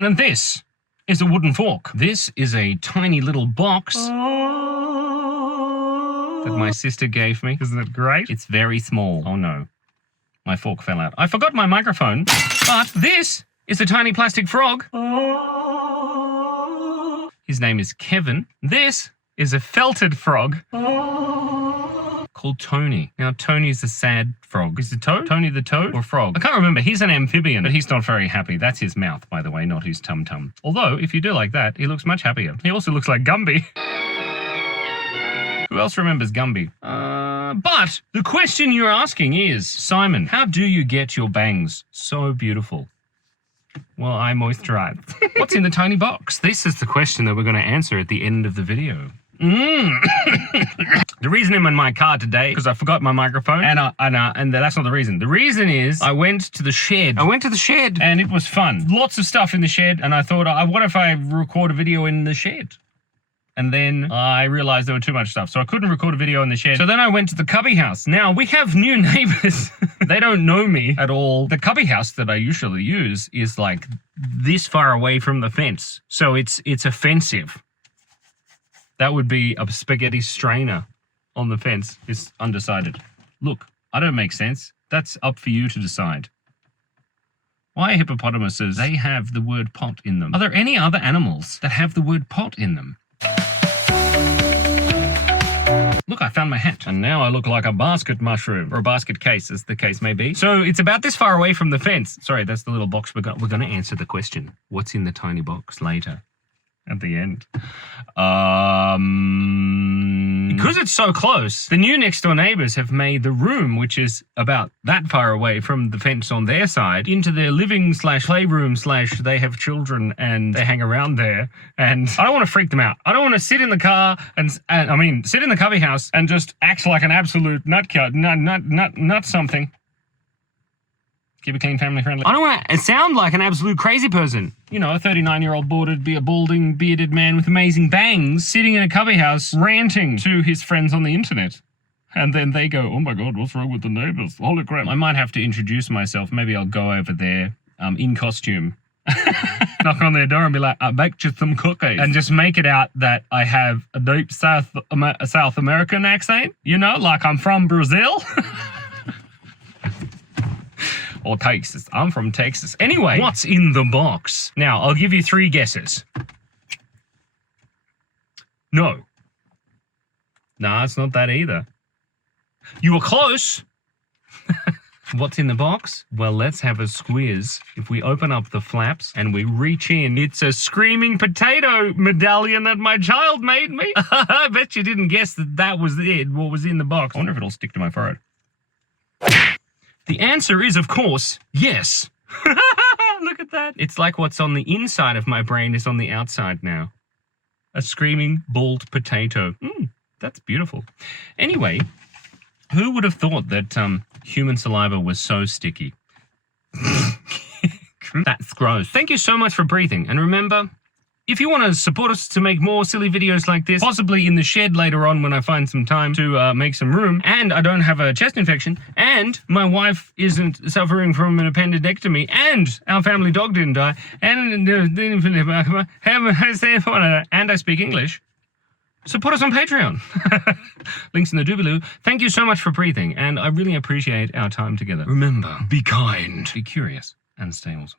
And this is a wooden fork. This is a tiny little box that my sister gave me. Isn't it great? It's very small. Oh no, my fork fell out. I forgot my microphone, but this is a tiny plastic frog. His name is Kevin. This is a felted frog called Tony. Now, Tony's a sad frog. Is it Toad? Tony the Toad or frog? I can't remember. He's an amphibian, but he's not very happy. That's his mouth, by the way, not his tum-tum. Although, if you do like that, he looks much happier. He also looks like Gumby. Who else remembers Gumby? But the question you're asking is, Simon, how do you get your bangs so beautiful? Well, I moisturize. What's in the tiny box? This is the question that we're going to answer at the end of the video. The reason I'm in my car today because I forgot my microphone, and that's not the reason. The reason is I went to the shed. And it was fun. Lots of stuff in the shed, and I thought, what if I record a video in the shed? And then I realized there was too much stuff, so I couldn't record a video in the shed. So then I went to the cubby house. Now, we have new neighbors. They don't know me at all. The cubby house that I usually use is like this far away from the fence. So it's offensive. That would be a spaghetti strainer on the fence. It's undecided. Look, I don't make sense. That's up for you to decide. Why hippopotamuses? They have the word pot in them. Are there any other animals that have the word pot in them? Look, I found my hat. And now I look like a basket mushroom, or a basket case, as the case may be. So it's about this far away from the fence. Sorry, that's the little box we're going to answer the question. What's in the tiny box later? At the end. Because it's so close, the new next door neighbors have made the room, which is about that far away from the fence on their side, into their living / playroom / they have children and they hang around there. And I don't want to freak them out. I don't want to sit in the car sit in the cubby house and just act like an absolute nut something. Keep it clean, family friendly. I don't want to sound like an absolute crazy person. You know, a 39-year-old balding, bearded man with amazing bangs sitting in a cubby house ranting to his friends on the internet. And then they go, oh my God, what's wrong with the neighbors? Holy crap. I might have to introduce myself. Maybe I'll go over there in costume. Knock on their door and be like, I baked you some cookies. And just make it out that I have a deep South American accent. You know, like I'm from Brazil. Or Texas. I'm from Texas. Anyway, what's in the box? Now, I'll give you 3 guesses. No. Nah, it's not that either. You were close. What's in the box? Well, let's have a squiz. If we open up the flaps and we reach in, it's a screaming potato medallion that my child made me. I bet you didn't guess that was it, what was in the box. I wonder if it'll stick to my forehead. The answer is, of course, yes. Look at that. It's like what's on the inside of my brain is on the outside now. A screaming bald potato. That's beautiful. Anyway, who would have thought that human saliva was so sticky? That's gross. Thank you so much for breathing. And remember, if you want to support us to make more silly videos like this, possibly in the shed later on when I find some time to make some room, and I don't have a chest infection, and my wife isn't suffering from an appendectomy, and our family dog didn't die, and I speak English, support us on Patreon. Links in the doobie-loo. Thank you so much for breathing, and I really appreciate our time together. Remember, be kind, be curious, and stay awesome.